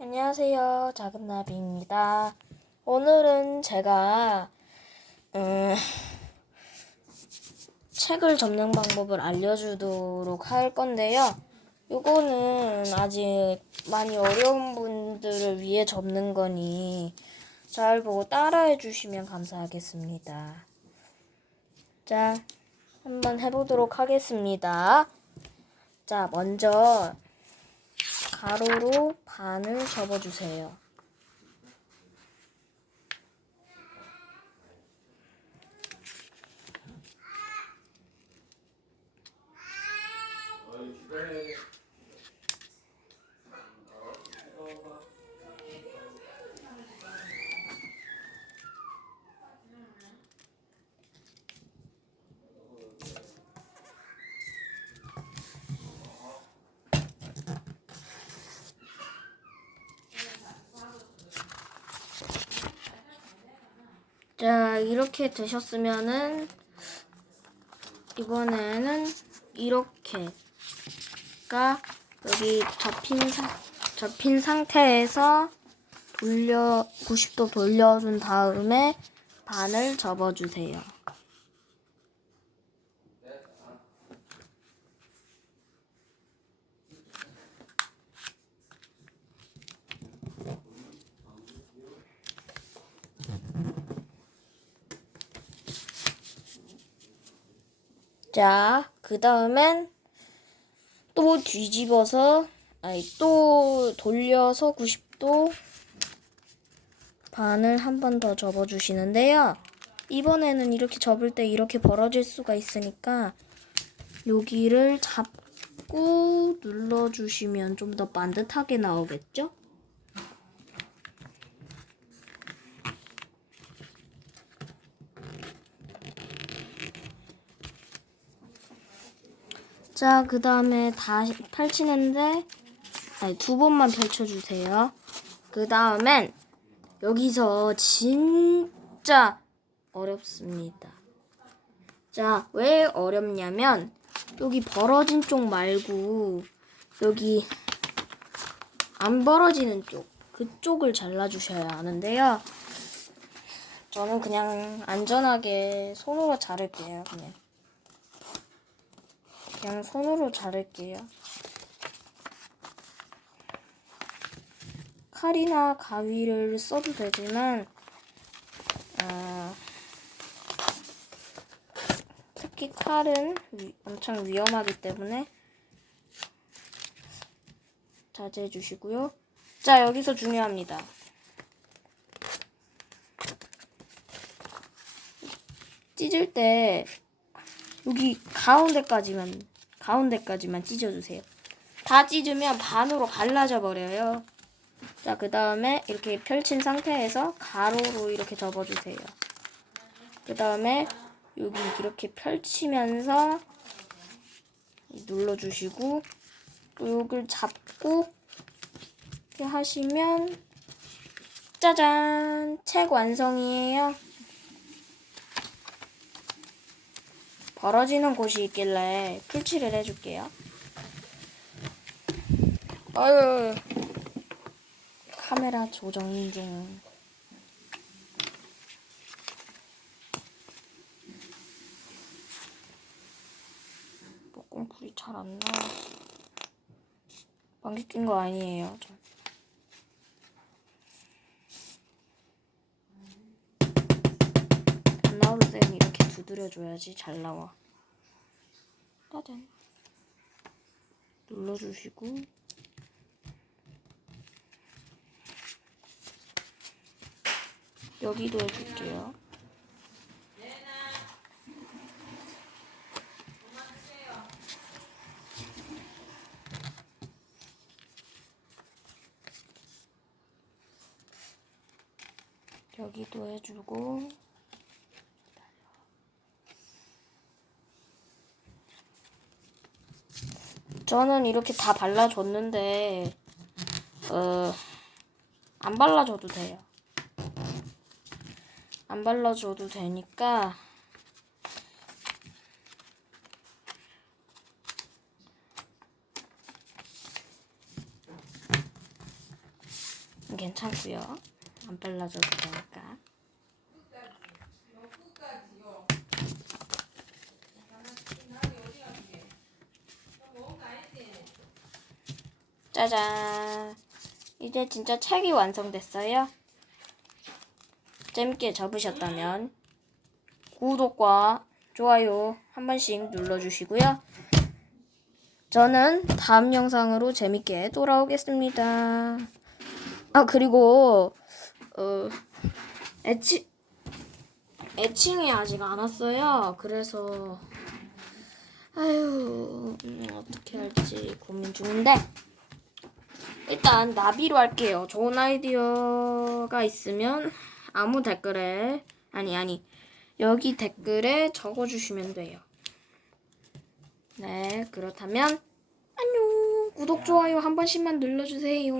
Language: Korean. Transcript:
안녕하세요. 작은 나비입니다. 오늘은 제가 음, 책을 접는 방법을 알려주도록 할 건데요. 요거는 아직 많이 어려운 분들을 위해 접는 거니 잘 보고 따라해 주시면 감사하겠습니다. 자, 한번 해보도록 하겠습니다. 자, 먼저 가로로 반을 접어주세요. 자, 이렇게 되셨으면은 이번에는 이렇게가 여기 접힌 사, 접힌 상태에서 돌려 90도 돌려준 다음에 반을 접어주세요. 자, 그 다음엔 또 뒤집어서, 아니, 또 돌려서 90도 반을 한 번 더 접어주시는데요. 이번에는 이렇게 접을 때 이렇게 벌어질 수가 있으니까 여기를 잡고 눌러주시면 좀 더 반듯하게 나오겠죠? 자, 그 다음에 다시 펼치는데, 아니, 두 번만 펼쳐주세요. 그 다음엔 여기서 진짜 어렵습니다. 자, 왜 어렵냐면, 여기 벌어진 쪽 말고, 여기 안 벌어지는 쪽, 그쪽을 잘라주셔야 하는데요. 저는 그냥 안전하게 손으로 자를게요, 그냥. 그냥 손으로 자를게요. 칼이나 가위를 써도 되지만, 어, 특히 칼은 위- 엄청 위험하기 때문에 자제해 주시고요. 자, 여기서 중요합니다. 찢을 때 여기 가운데까지만 가운데까지만 찢어주세요. 다 찢으면 반으로 갈라져 버려요. 자, 그 다음에 이렇게 펼친 상태에서 가로로 이렇게 접어주세요. 그 다음에 여기 이렇게 펼치면서 눌러주시고 또 여기를 잡고 이렇게 하시면 짜잔! 책 완성이에요. 벌어지는 곳이 있길래 풀칠을 해줄게요. 아유, 카메라 조정 중. 목공풀이 잘 안 나. 방귀 낀거 아니에요. 저. 두드려줘야지 잘 나와. 짜잔. 눌러주시고. 여기도 해줄게요. 여기도 해주고. 저는 이렇게 다 발라줬는데, 어, 안 발라줘도 돼요. 안 발라줘도 되니까, 괜찮고요. 안 발라줘도 되니까. 짜잔. 이제 진짜 책이 완성됐어요. 재밌게 접으셨다면 구독과 좋아요 한 번씩 눌러주시고요. 저는 다음 영상으로 재밌게 돌아오겠습니다. 아 그리고 어 애칭 애칭이 아직 안 왔어요. 그래서 아유 음, 어떻게 할지 고민 중인데 일단 나비로 할게요. 좋은 아이디어가 있으면 아무 댓글에 아니 아니 여기 댓글에 적어주시면 돼요. 네 그렇다면 안녕 구독 좋아요 한 번씩만 눌러주세요.